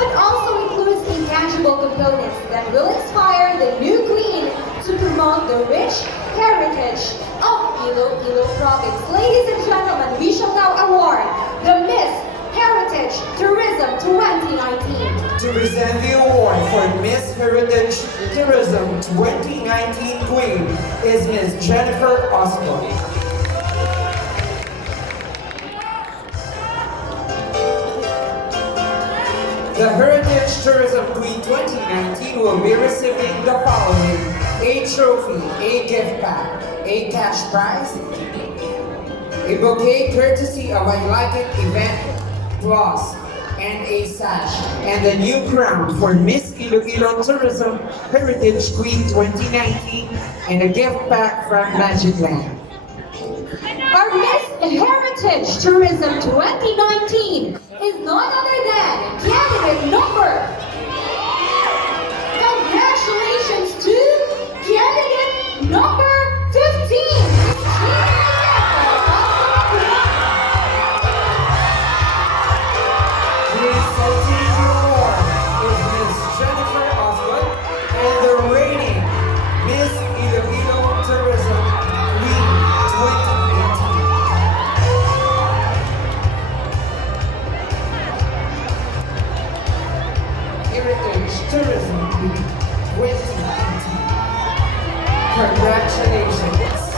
but also includes intangible components that will inspire the new queen to promote the rich heritage of Iloilo province. Ladies and gentlemen, we shall now award the Miss Heritage Tourism 2019. To present the award for Miss Heritage Tourism 2019 Queen is Miss Jennifer Osborne. The Heritage Tourism Queen 2019 will be receiving the following: a trophy, a gift pack, a cash prize, a bouquet courtesy of I Like It Event Plus, and a sash, and the new crown for Miss Iloilo Tourism Heritage Queen 2019, and a gift pack from Magic Land. Our Miss Heritage Tourism 2019 is none other than candidate number. Congratulations to candidate number 15. The resulting award is Miss Jennifer Osborne, and the reigning Miss Iloilo Tourism Queen 2018. Heritage Tourism Week 2019. Congratulations.